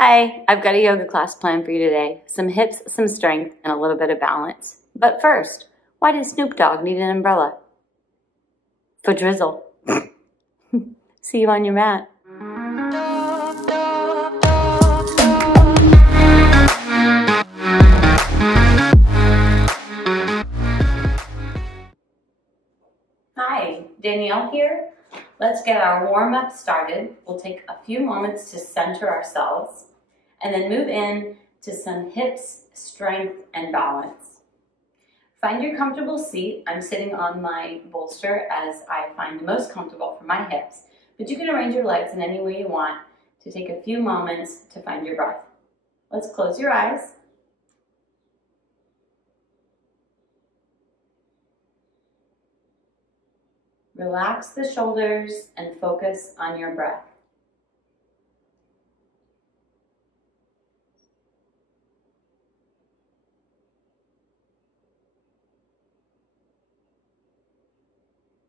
Hi, I've got a yoga class planned for you today. Some hips, some strength, and a little bit of balance. But first, why does Snoop Dogg need an umbrella? For drizzle. See you on your mat. Hi, Danielle here. Let's get our warm-up started. We'll take a few moments to center ourselves and then move in to some hips, strength, and balance. Find your comfortable seat. I'm sitting on my bolster as I find the most comfortable for my hips, but you can arrange your legs in any way you want to take a few moments to find your breath. Let's close your eyes. Relax the shoulders and focus on your breath.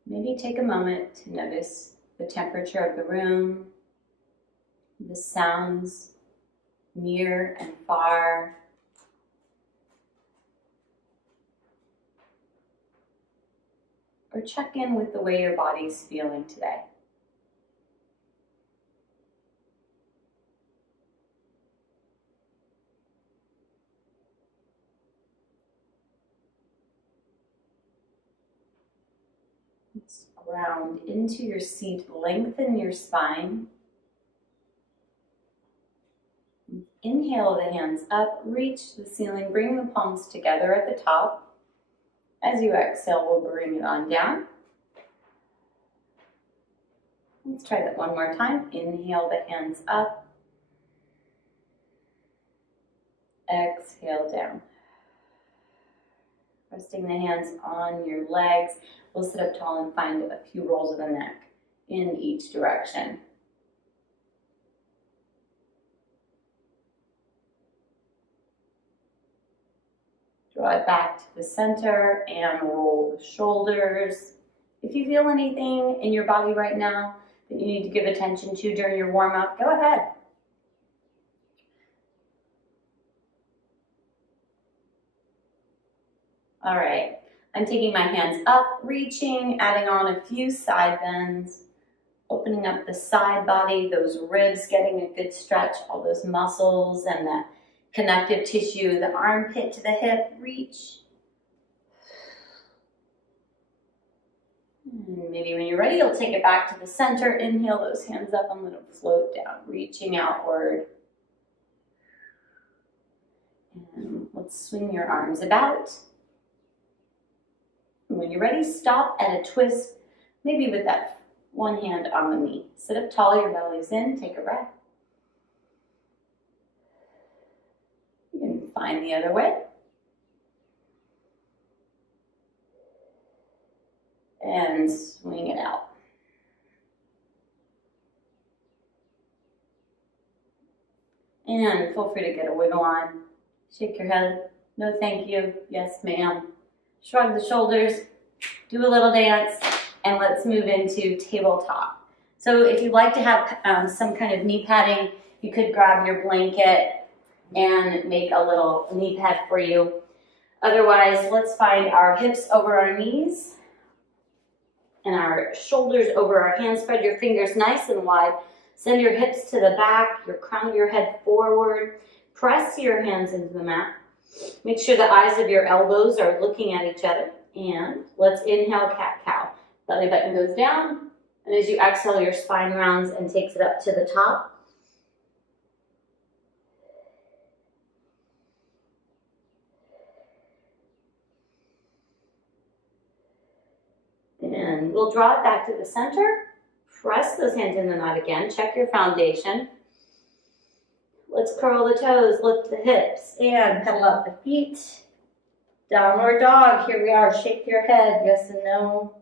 Maybe take a moment to notice the temperature of the room, the sounds near and far. Or check in with the way your body's feeling today. Let's ground into your seat, lengthen your spine. Inhale the hands up, reach the ceiling, bring the palms together at the top. As you exhale, we'll bring it on down. Let's try that one more time. Inhale the hands up. Exhale down. Resting the hands on your legs. We'll sit up tall and find a few rolls of the neck in each direction. Draw it back to the center and roll the shoulders. If you feel anything in your body right now that you need to give attention to during your warm-up, go ahead. All right, I'm taking my hands up, reaching, adding on a few side bends, opening up the side body, those ribs, getting a good stretch, all those muscles and the connective tissue, the armpit to the hip, reach. And maybe when you're ready, you'll take it back to the center. Inhale those hands up and let them float down, reaching outward. And let's swing your arms about. And when you're ready, stop at a twist, maybe with that one hand on the knee. Sit up tall, your belly's in, take a breath. Find the other way. And swing it out. And feel free to get a wiggle on. Shake your head. No thank you. Yes ma'am. Shrug the shoulders. Do a little dance. And let's move into tabletop. So if you'd like to have some kind of knee padding, you could grab your blanket and make a little knee pad for you. Otherwise, let's find our hips over our knees and our shoulders over our hands. Spread your fingers nice and wide. Send your hips to the back, your crown of your head forward. Press your hands into the mat. Make sure the eyes of your elbows are looking at each other. And let's inhale, cat-cow. Belly button goes down. And as you exhale, your spine rounds and takes it up to the top. And we'll draw it back to the center. Press those hands in the knot again. Check your foundation. Let's curl the toes, lift the hips, and pedal up the feet. Downward dog. Here we are. Shake your head. Yes and no.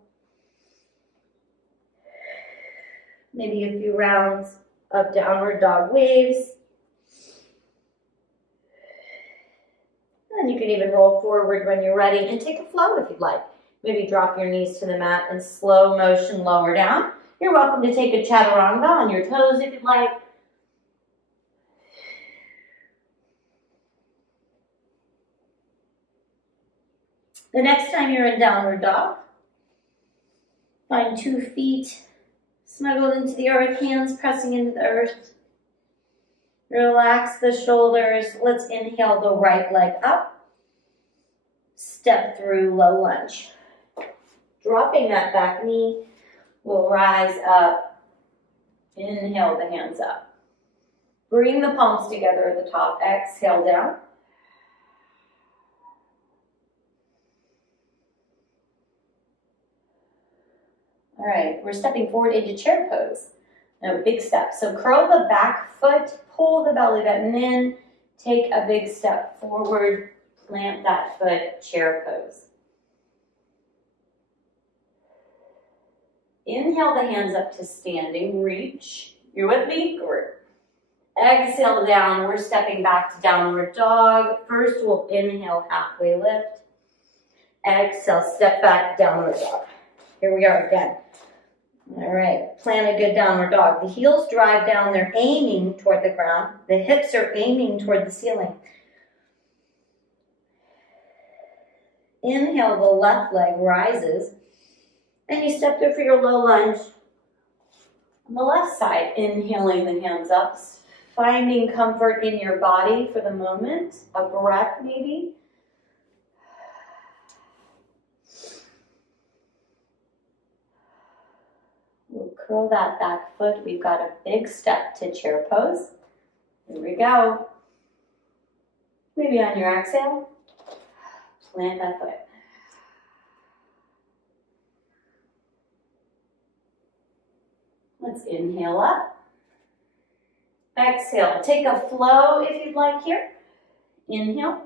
Maybe a few rounds of downward dog waves. And you can even roll forward when you're ready and take a float if you'd like. Maybe drop your knees to the mat and slow motion lower down. You're welcome to take a chaturanga on your toes if you'd like. The next time you're in downward dog, find 2 feet snuggled into the earth, hands pressing into the earth. Relax the shoulders. Let's inhale the right leg up. Step through low lunge. Dropping that back knee, we'll rise up. Inhale the hands up. Bring the palms together at the top. Exhale down. All right, we're stepping forward into chair pose. Now, big step. So curl the back foot, pull the belly button in, take a big step forward, plant that foot, chair pose. Inhale the hands up to standing, reach. You're with me? Good. Exhale down, we're stepping back to downward dog. First, we'll inhale, halfway lift. Exhale, step back, downward dog. Here we are again. All right, plant a good downward dog. The heels drive down, they're aiming toward the ground. The hips are aiming toward the ceiling. Inhale, the left leg rises. And you step through for your low lunge. On the left side, inhaling the hands up, finding comfort in your body for the moment. A breath maybe. We'll curl that back foot. We've got a big step to chair pose. Here we go. Maybe on your exhale, plant that foot. Let's inhale up. Exhale. Take a flow if you'd like here. Inhale.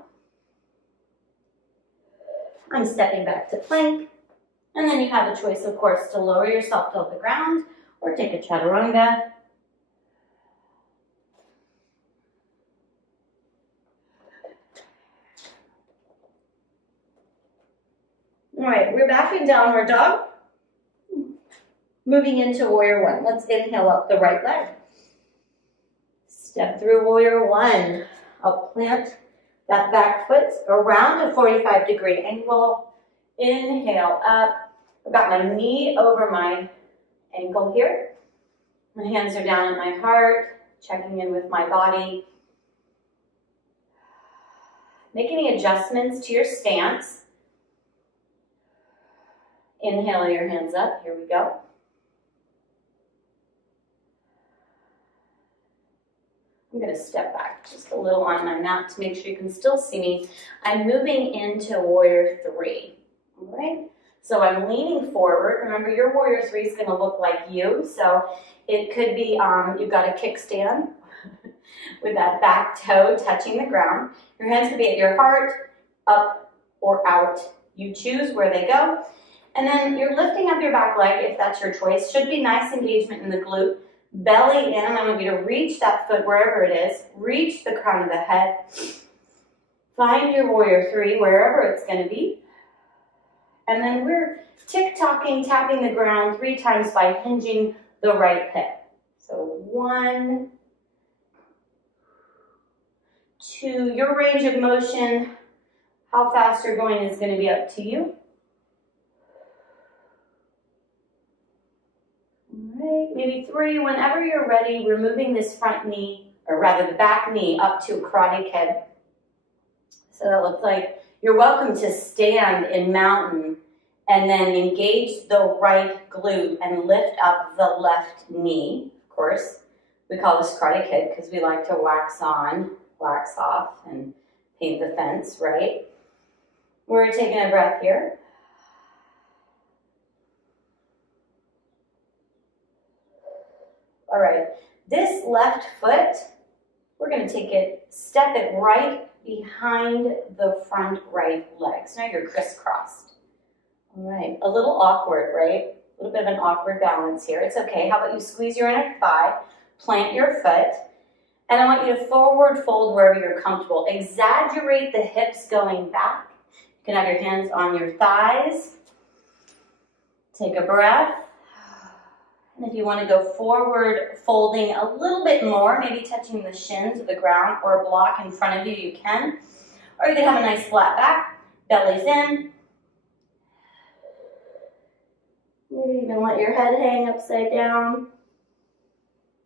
I'm stepping back to plank. And then you have a choice, of course, to lower yourself to the ground or take a chaturanga. All right, we're back in downward dog. Moving into warrior one. Let's inhale up the right leg. Step through warrior one. I'll plant that back foot around a 45-degree angle. Inhale up. I've got my knee over my ankle here. My hands are down at my heart, checking in with my body. Make any adjustments to your stance. Inhale your hands up. Here we go. I'm going to step back just a little on my mat to make sure you can still see me. I'm moving into warrior three. All right. So I'm leaning forward. Remember, your warrior three is going to look like you. So it could be you've got a kickstand with that back toe touching the ground. Your hands could be at your heart, up or out. You choose where they go. And then you're lifting up your back leg if that's your choice. Should be nice engagement in the glute. Belly in. I want you to reach that foot wherever it is. Reach the crown of the head. Find your warrior three wherever it's going to be. And then we're tick-tocking, tapping the ground 3 times by hinging the right hip. So 1, 2, your range of motion, how fast you're going is going to be up to you. All right, maybe 3. Whenever you're ready, we're moving this front knee, or rather the back knee, up to a karate kid. So that looks like you're welcome to stand in mountain and then engage the right glute and lift up the left knee. Of course, we call this karate kid because we like to wax on, wax off, and paint the fence, right? We're taking a breath here. All right, this left foot, we're going to take it, step it right behind the front right leg. So now you're crisscrossed. All right, a little awkward, right? A little bit of an awkward balance here. It's okay. How about you squeeze your inner thigh, plant your foot, and I want you to forward fold wherever you're comfortable. Exaggerate the hips going back. You can have your hands on your thighs. Take a breath. And if you want to go forward, folding a little bit more, maybe touching the shins of the ground or a block in front of you, you can. Or you can have a nice flat back, belly's in. Maybe even let your head hang upside down.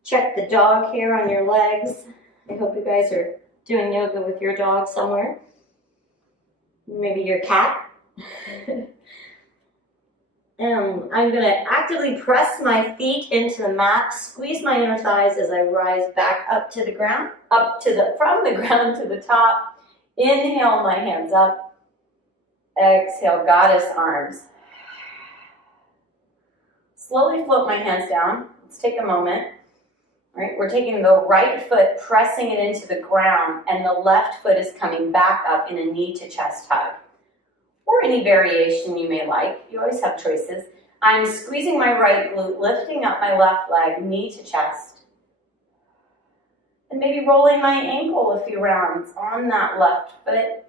Check the dog hair on your legs. I hope you guys are doing yoga with your dog somewhere. Maybe your cat. And I'm going to actively press my feet into the mat, squeeze my inner thighs as I rise back up to the ground, from the ground to the top. Inhale, my hands up. Exhale, goddess arms. Slowly float my hands down. Let's take a moment. All right, we're taking the right foot, pressing it into the ground, and the left foot is coming back up in a knee to chest hug. Or any variation you may like. You always have choices. I'm squeezing my right glute, lifting up my left leg, knee to chest. And maybe rolling my ankle a few rounds on that left foot.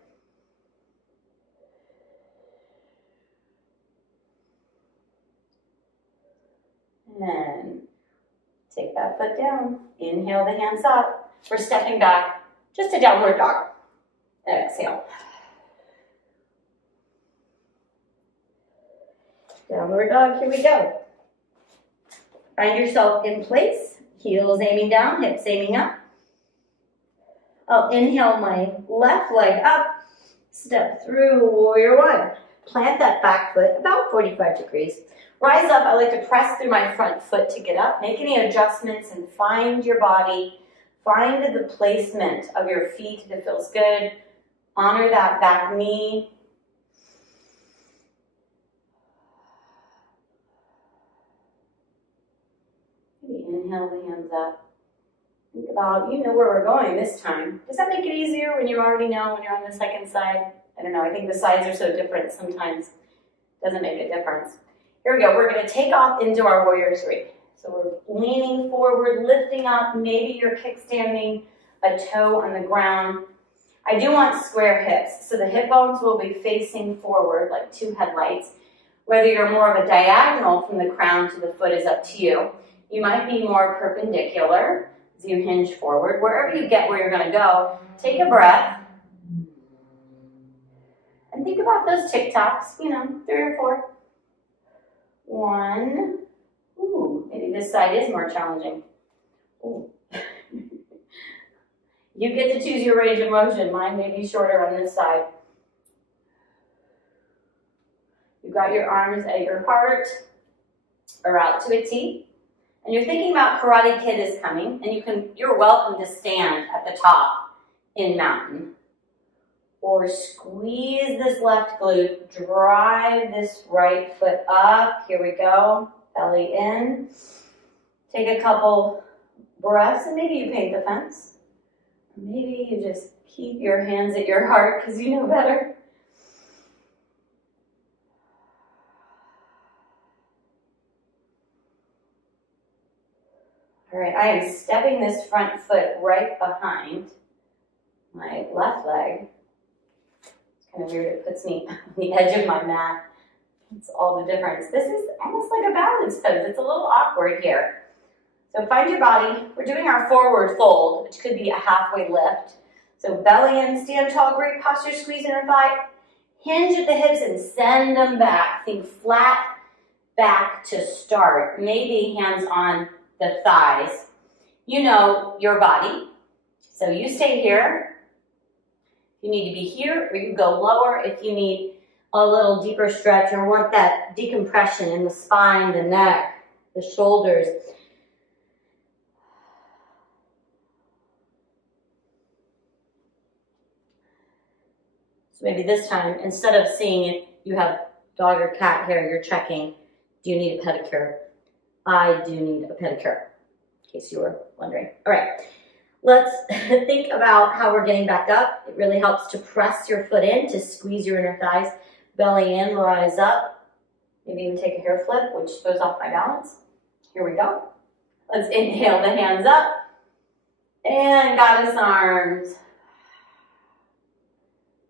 And take that foot down. Inhale the hands up. We're stepping back, just a downward dog. Exhale. Downward dog, here we go. Find yourself in place, heels aiming down, hips aiming up. I'll inhale my left leg up, step through warrior one. Plant that back foot about 45 degrees. Rise up, I like to press through my front foot to get up. Make any adjustments and find your body. Find the placement of your feet that feels good. Honor that back knee. Inhale the hands up. Think about, you know where we're going this time. Does that make it easier when you already know when you're on the second side? I don't know, I think the sides are so different sometimes. It doesn't make a difference. Here we go, we're gonna take off into our warrior three. So we're leaning forward, lifting up, maybe you're kickstanding a toe on the ground. I do want square hips, so the hip bones will be facing forward like two headlights. Whether you're more of a diagonal from the crown to the foot is up to you. You might be more perpendicular as you hinge forward. Wherever you get where you're going to go, take a breath. And think about those TikToks, 3 or 4. 1. Ooh, maybe this side is more challenging. Ooh. You get to choose your range of motion. Mine may be shorter on this side. You've got your arms at your heart or out to a T. And you're thinking about Karate Kid is coming, and you're welcome to stand at the top in mountain. Or squeeze this left glute, drive this right foot up. Here we go, belly in. Take a couple breaths, and maybe you paint the fence. Maybe you just keep your hands at your heart because you know better. All right, I am stepping this front foot right behind my left leg. It's kind of weird, it puts me on the edge of my mat. It's all the difference. This is almost like a balance pose. It's a little awkward here. So find your body. We're doing our forward fold, which could be a halfway lift. So belly in, stand tall, great posture, squeeze inner thigh. Hinge at the hips and send them back. Think flat back to start. Maybe hands on the thighs. You know your body. So you stay here. You need to be here, or you go lower if you need a little deeper stretch or want that decompression in the spine, the neck, the shoulders. So maybe this time, instead of seeing if you have dog or cat hair, you're checking, do you need a pedicure? I do need a pedicure, in case you were wondering. All right, let's think about how we're getting back up. It really helps to press your foot in, to squeeze your inner thighs, belly in, rise up. Maybe even take a hair flip, which throws off my balance. Here we go. Let's inhale the hands up. And goddess arms.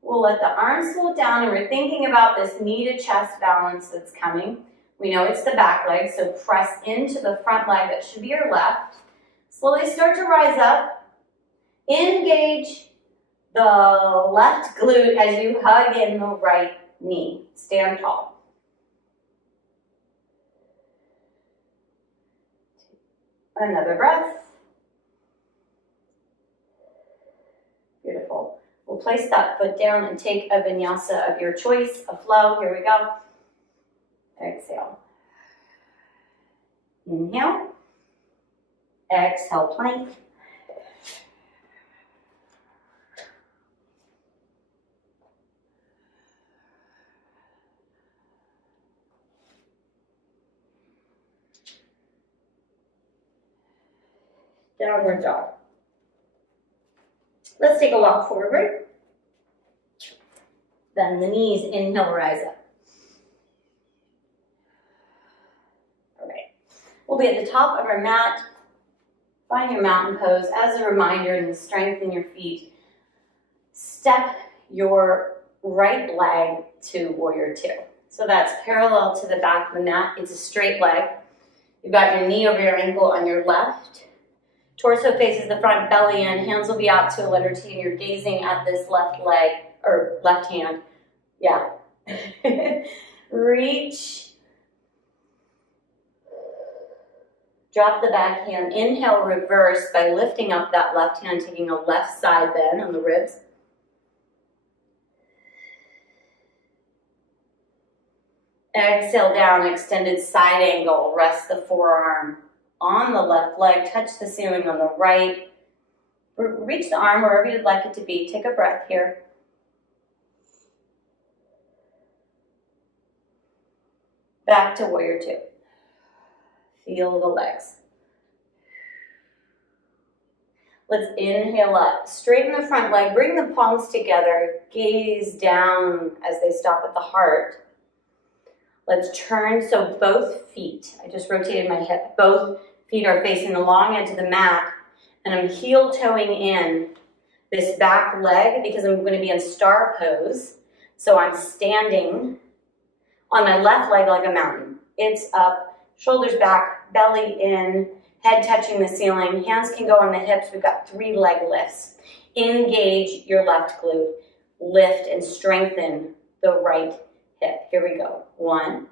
We'll let the arms float down, and we're thinking about this knee to chest balance that's coming. We know it's the back leg, so press into the front leg. That should be your left. Slowly start to rise up. Engage the left glute as you hug in the right knee. Stand tall. Another breath. Beautiful. We'll place that foot down and take a vinyasa of your choice, a flow. Here we go. Exhale. Inhale. Exhale, plank. Downward dog. Let's take a walk forward. Bend the knees, inhale, rise up. All right. We'll be at the top of our mat. Find your mountain pose as a reminder to strengthen your feet. Step your right leg to warrior two. So that's parallel to the back of the mat. It's a straight leg. You've got your knee over your ankle on your left. Torso faces the front, belly in. Hands will be out to a letter T, and you're gazing at this left leg, or left hand. Yeah. Reach. Drop the back hand. Inhale, reverse by lifting up that left hand, taking a left side bend on the ribs. Exhale down, extended side angle. Rest the forearm on the left leg. Touch the ceiling on the right. Reach the arm wherever you'd like it to be. Take a breath here. Back to warrior two. Feel the legs. Let's inhale up. Straighten the front leg. Bring the palms together. Gaze down as they stop at the heart. Let's turn so both feet, I just rotated my hip, both feet are facing the long edge of the mat, and I'm heel toeing in this back leg because I'm going to be in star pose. So I'm standing on my left leg like a mountain. It's up, shoulders back, belly in, head touching the ceiling. Hands can go on the hips. We've got 3 leg lifts. Engage your left glute. Lift and strengthen the right hip. Here we go. 1,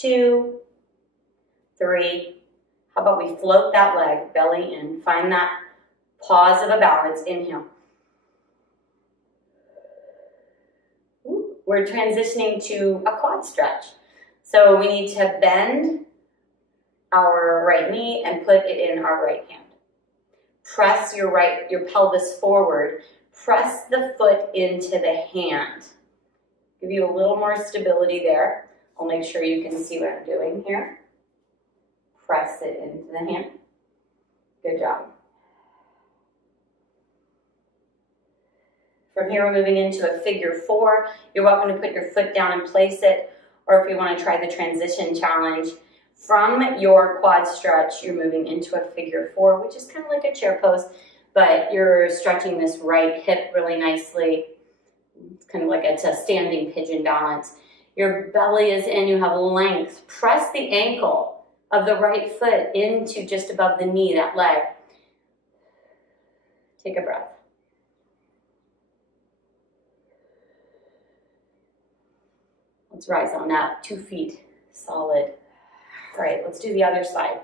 2, 3. How about we float that leg, belly in. Find that pause of a balance. Inhale. We're transitioning to a quad stretch. So we need to bend our right knee and put it in our right hand. Press your pelvis forward. Press the foot into the hand. Give you a little more stability there. I'll make sure you can see what I'm doing here. Press it into the hand. Good job. From here, we're moving into a figure 4. You're welcome to put your foot down and place it, or if you want to try the transition challenge, from your quad stretch, you're moving into a figure 4, which is kind of like a chair pose, but you're stretching this right hip really nicely. It's kind of like it's a standing pigeon balance. Your belly is in, you have length. Press the ankle of the right foot into just above the knee, that leg. Take a breath. Let's rise on up, 2 feet, solid. All right, let's do the other side.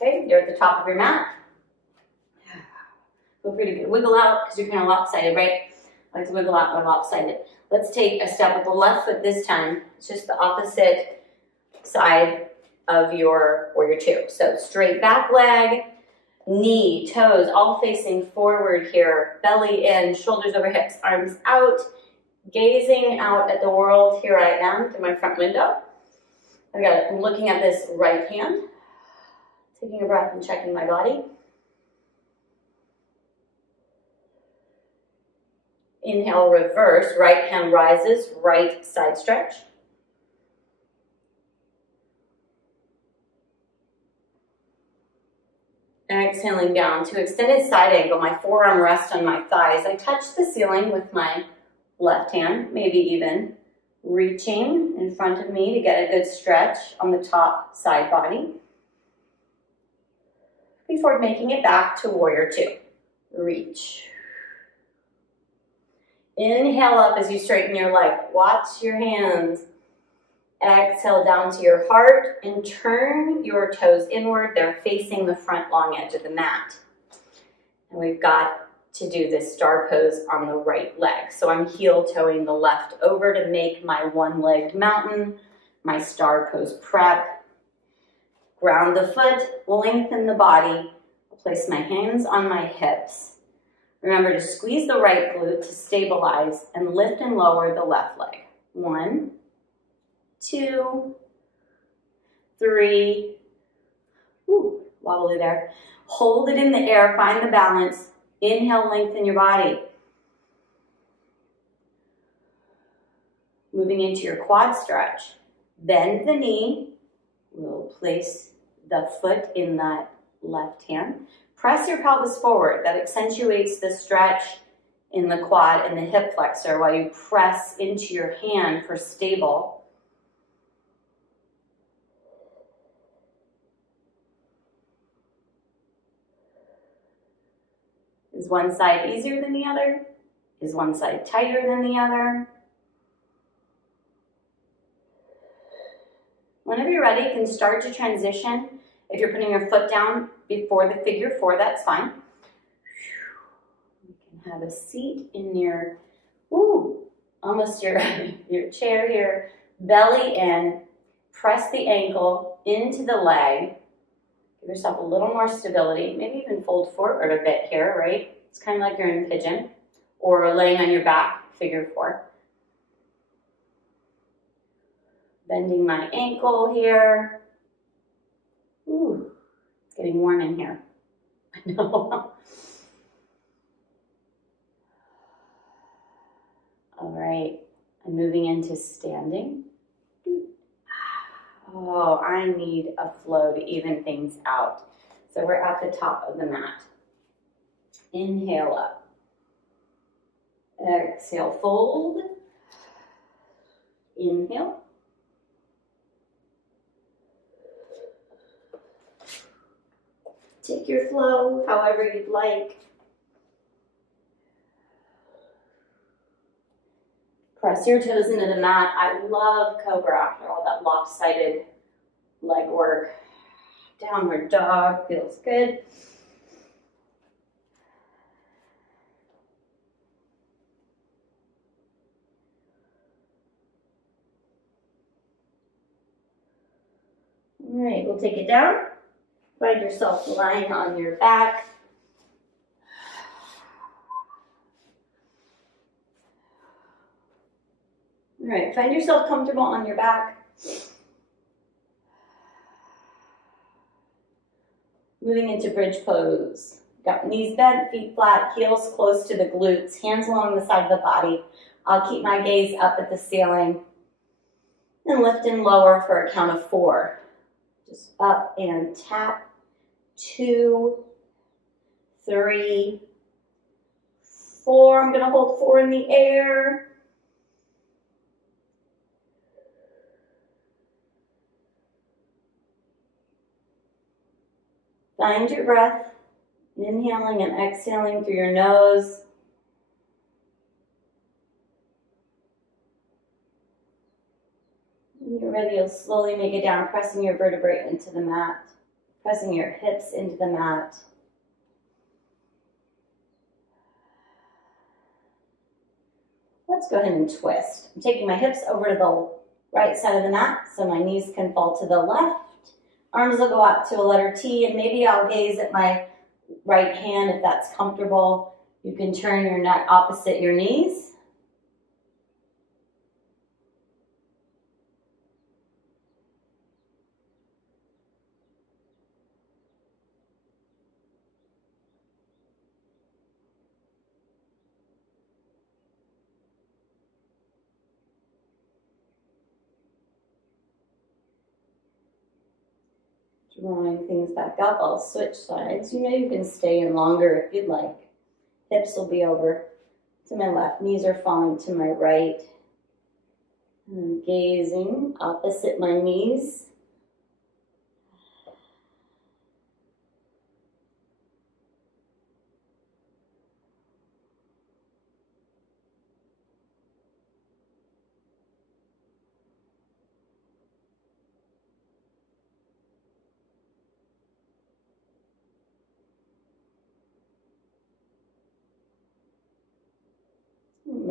Okay, you're at the top of your mat. Feel free to wiggle out because you're kind of lopsided, right? I like to wiggle out when lopsided. Let's take a step with the left foot this time. It's just the opposite side of your warrior two. So straight back leg, knee, toes, all facing forward here. Belly in, shoulders over hips, arms out. Gazing out at the world, here I am through my front window. I'm looking at this right hand, taking a breath and checking my body. Inhale, reverse, right hand rises, right side stretch. Exhaling down to extended side angle, my forearm rests on my thighs. I touch the ceiling with my left hand, maybe even reaching in front of me to get a good stretch on the top side body before making it back to warrior two. Reach. Inhale up as you straighten your leg. Watch your hands. Exhale down to your heart and turn your toes inward. They're facing the front long edge of the mat. And we've got to do this star pose on the right leg. So I'm heel toeing the left over to make my one-legged mountain, my star pose prep. Ground the foot, lengthen the body. Place my hands on my hips. Remember to squeeze the right glute to stabilize and lift and lower the left leg. 1, 2, 3. Ooh, wobbly there. Hold it in the air, find the balance. Inhale, lengthen your body. Moving into your quad stretch. Bend the knee. We'll place the foot in the left hand. Press your pelvis forward. That accentuates the stretch in the quad and the hip flexor while you press into your hand for stable. Is one side easier than the other? Is one side tighter than the other? Whenever you're ready, you can start to transition. If you're putting your foot down before the figure 4, that's fine. You can have a seat in your, almost your chair here. Belly in, press the ankle into the leg. Give yourself a little more stability. Maybe even fold forward a bit here, right? It's kind of like you're in pigeon or laying on your back, figure 4. Bending my ankle here. Ooh, it's getting warm in here. I know. All right, I'm moving into standing. Oh, I need a flow to even things out. So we're at the top of the mat. Inhale up. Exhale, fold. Inhale. Take your flow however you'd like. Press your toes into the mat. I love Cobra after all that lopsided leg work. Downward dog feels good. All right, we'll take it down. Find yourself lying on your back. All right, find yourself comfortable on your back. Moving into bridge pose. Got knees bent, feet flat, heels close to the glutes, hands along the side of the body. I'll keep my gaze up at the ceiling and lift and lower for a count of 4. Just up and tap. 2, 3, 4. I'm going to hold 4 in the air. Find your breath, inhaling and exhaling through your nose. When you're ready, you'll slowly make it down, pressing your vertebrae into the mat, pressing your hips into the mat. Let's go ahead and twist. I'm taking my hips over to the right side of the mat so my knees can fall to the left. Arms will go up to a letter T, and maybe I'll gaze at my right hand if that's comfortable. You can turn your neck opposite your knees. Drawing things back up, I'll switch sides. You know you can stay in longer if you'd like. Hips will be over to my left. Knees are falling to my right. I'm gazing opposite my knees.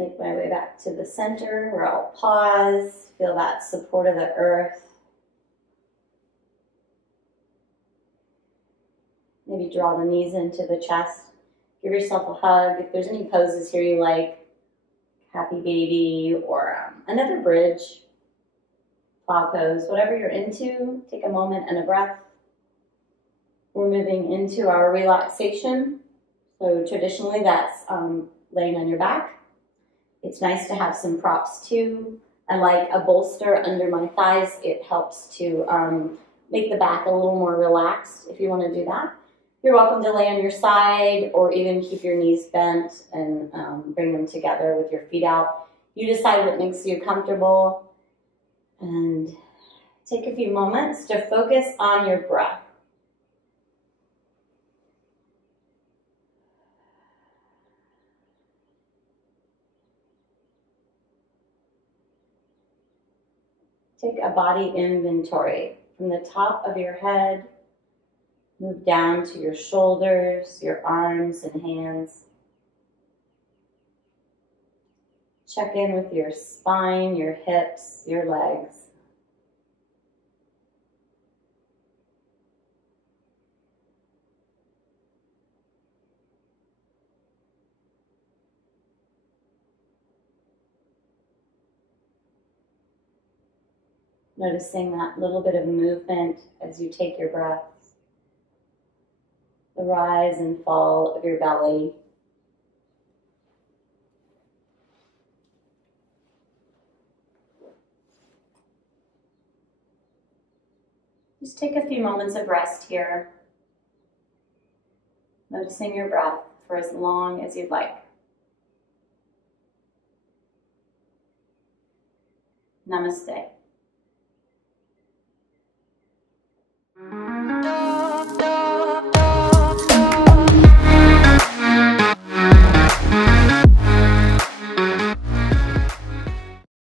make my way back to the center where I'll pause, feel that support of the earth. Maybe draw the knees into the chest. Give yourself a hug. If there's any poses here you like, happy baby or another bridge, plow pose, whatever you're into, take a moment and a breath. We're moving into our relaxation. So traditionally that's laying on your back. It's nice to have some props too. I like a bolster under my thighs. It helps to make the back a little more relaxed if you want to do that. You're welcome to lay on your side or even keep your knees bent and bring them together with your feet out. You decide what makes you comfortable. And take a few moments to focus on your breath. Take a body inventory from the top of your head. Move down to your shoulders, your arms and hands. Check in with your spine, your hips, your legs. Noticing that little bit of movement as you take your breaths. The rise and fall of your belly. Just take a few moments of rest here. Noticing your breath for as long as you'd like. Namaste.